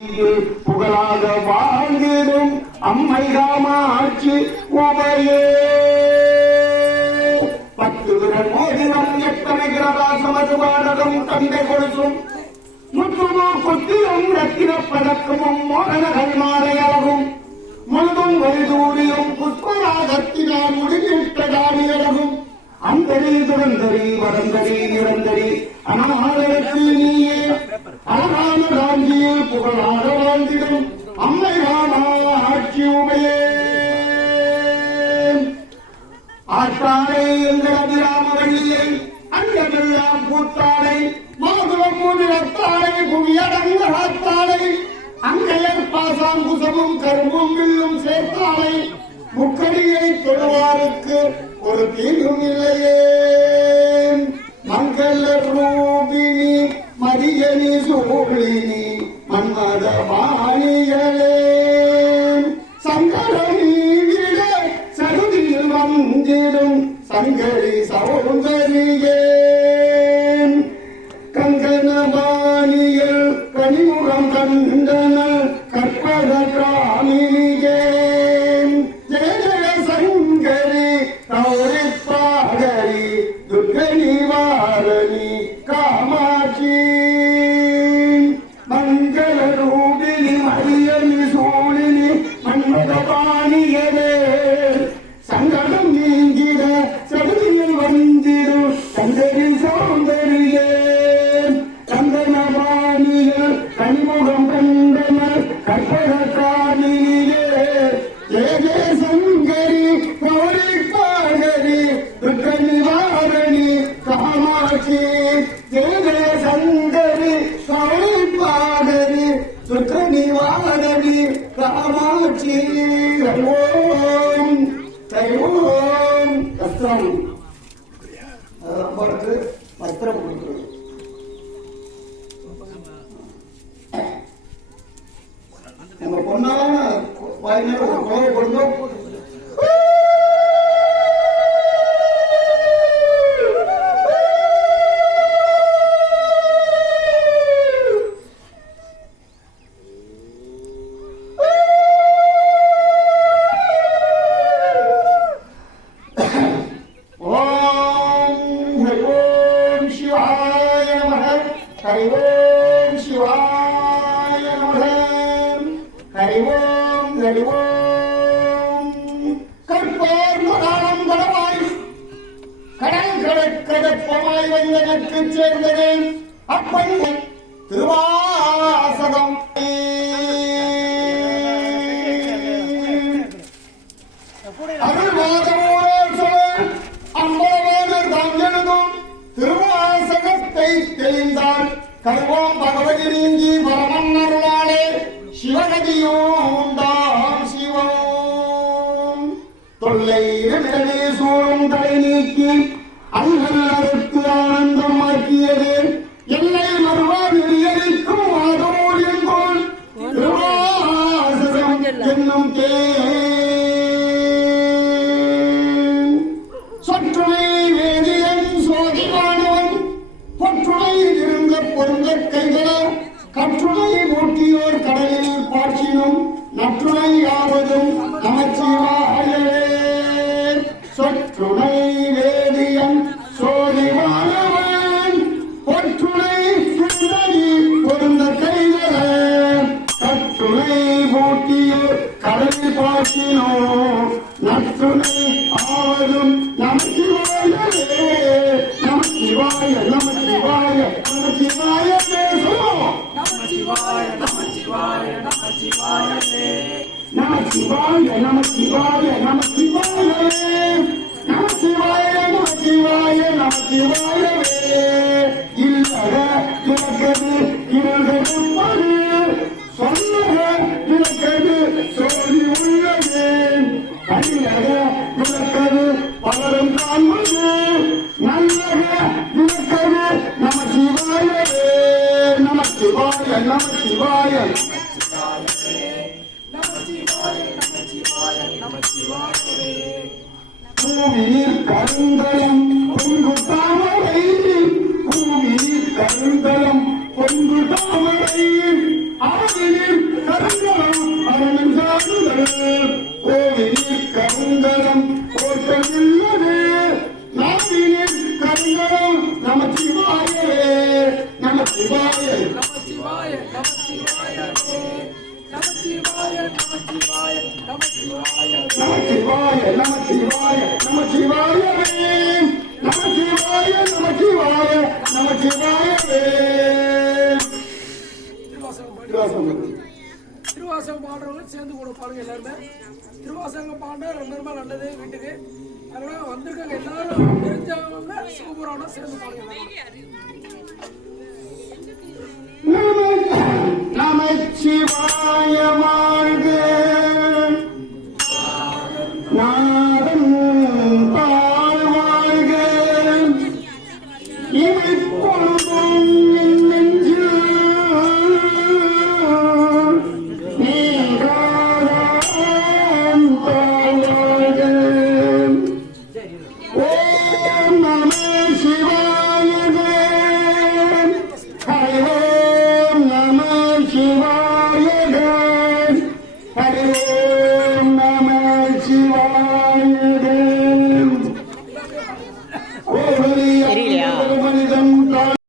புகழாக வாழ்ந்திடும் அம்மை காமாட்சி உமையே. 10 விரல் மோதிரம் எத்தனை கிரகாசமது வாடகம் தந்தை கொலுசும் முற்றுமோ கொத்தியும் ரத்தின பதக்கமும் மோகனகள் மாலையாகும் முழுதும் வரிதூரியும் புஷ்பராகத்தினால் முடிவிட்ட தானியலகும் அந்தரி துரந்தரி வரந்தரி நிரந்தரி அனாலயத்தில் நீயே அழகான காந்தியில் புகழாக வாழ்ந்திடும் அம்மை காமாட்சி உமையே. ஆற்றாடை எங்கள் அபிராமவழியை அங்கமெல்லாம் பூத்தாடை மாதுளம் முனிரத்தாடை புவியடங்க ஆத்தாடை அங்கையர் பாசாங்குசமும் கரும்பும் வில்லும் சேர்த்தாடை முக்கடியை தொழுவாருக்கு ஒரு தீங்கும் இல்லையே. மங்கள ரூபினி மரியனி சூழினி மன்மத மாணிகளே சங்கரனி விட சருதியில் வந்திடும் சங்கரி சௌந்தரியே. கங்கனமானியில் கனிமுகம் கண்டன கற்பக காமினியே. ஜெய ஜெய சங்கரி கௌரிப்பாகரி துர்கனி வாரணி காமாட்சி. மங்கள ரூபினி மரியனி சூழினி மன்மதபாணியரே சங்கடம் நீங்கிட சபதியில் வந்திடும் சங்கரி சௌந்தரியே. கந்தனபாணியில் கனிமுகம் கண்டனர் கற்பக காமினியே. ஜெய ஜெய சங்கரி கௌரிப்பாகரி துர்கனி வாரணி காமாட்சி. ஜெய ஜெய சங்கரி கௌரிப்பாகரி துர்கனி வாரணி காமாட்சி. ஓம் ஓம் வஸ்திரம் அம்பாளுக்கு வஸ்திரம் கொடுக்கிறது. நம்ம பொண்ணான வாயினர் ஒரு குழந்தை கொடுத்தோம். ஹரி ஓம் சிவாய நமः. ஹரி ஓம் ஹரி ஓம். கற்பார் மகானம் கடவாய் கடல் கடற்கதப்பமாய் வந்தனக்கு சேர்ந்ததே அப்பன் திருவாசகம். அருள்வாதமோர் சொல் அம்பலவானர் தாம் எழுதும் திருவாசகத்தை தெளிந்தார் கருவோம் பகவதி நீங்கி பரமன் அருளாலே சிவகதியோ உண்டாம் சிவம். தொல்லை விடலே சூழும் தலை நீக்கி அல்லல் அறுத்து ஆனந்தம் ஆக்கியது எல்லை மறுவா விரியலிக்கும் ஆதமோடியும் போல் திருவாசகம் என்னும் சொற்றுமை வேதியன் சோதிவானவன் பொற்றுமையில் இருந்த பொருந்த கைகளோ கற்றுணை மூட்டியோர் கடலில் பாய்ச்சினும் நற்றுணை யாவதும் நமச்சிவாயவே. சொற்றுணை வேதியன் சோதிவானவன் பொற்றுணை பொருந்த கைகள கற்றுணை மூட்டியோர் கடலில் பாய்ச்சினோ நற்றுணை ஆவதும் நமச்சிவாயவே. நமச்சிவாய நமச்சிவாய நமச்சிவாய பேசுவோம். நமச்சிவாய நமச்சிவாய நமச்சிவாய நமச்சிவாய நமச்சிவாய நமச்சிவாய நமச்சிவாய நமச்சிவாய நமச்சிவாயவே. இல்லக விளக்கது இருந்தது சொல்லக விளக்கது சோதி உள்ளது. கல்லக விளக்கது பலரும் காண்பது நல்லக விளக்கது நமச்சிவாயவே. நமச்சிவாய நமச்சிவாய பூமியில் கருந்தலம் பொங்கு தாமரை பூமியில் கருந்தலம் பொங்கு தாமரை ஆவினில் கருங்கலம் அரண்சாடுதல் கோவிலில் கருங்கலம் கோட்டமில்லது நாவினில் கருங்கலம் நமச்சிவாயே நமச்சிவாயே நமச்சிவாய நமச்சிவாய நமச்சிவாய நமச்சிவாய நமச்சிவாய நமச்சிவாய நமச்சிவாய நமச்சிவாய நமச்சிவாய நமச்சிவாய நமச்சிவாய திருவாசகம் பாடுறவங்க சேர்ந்து கூட பாருங்க எல்லாருமே. திருவாசகம் பாடினா ரொம்ப ரொம்ப நல்லது வீட்டுக்கு. அதனால வந்திருக்காங்க எல்லாரும் தெரிஞ்சவங்க சிவபுராணம் சேர்ந்து பாருங்க. நமச்சிவாய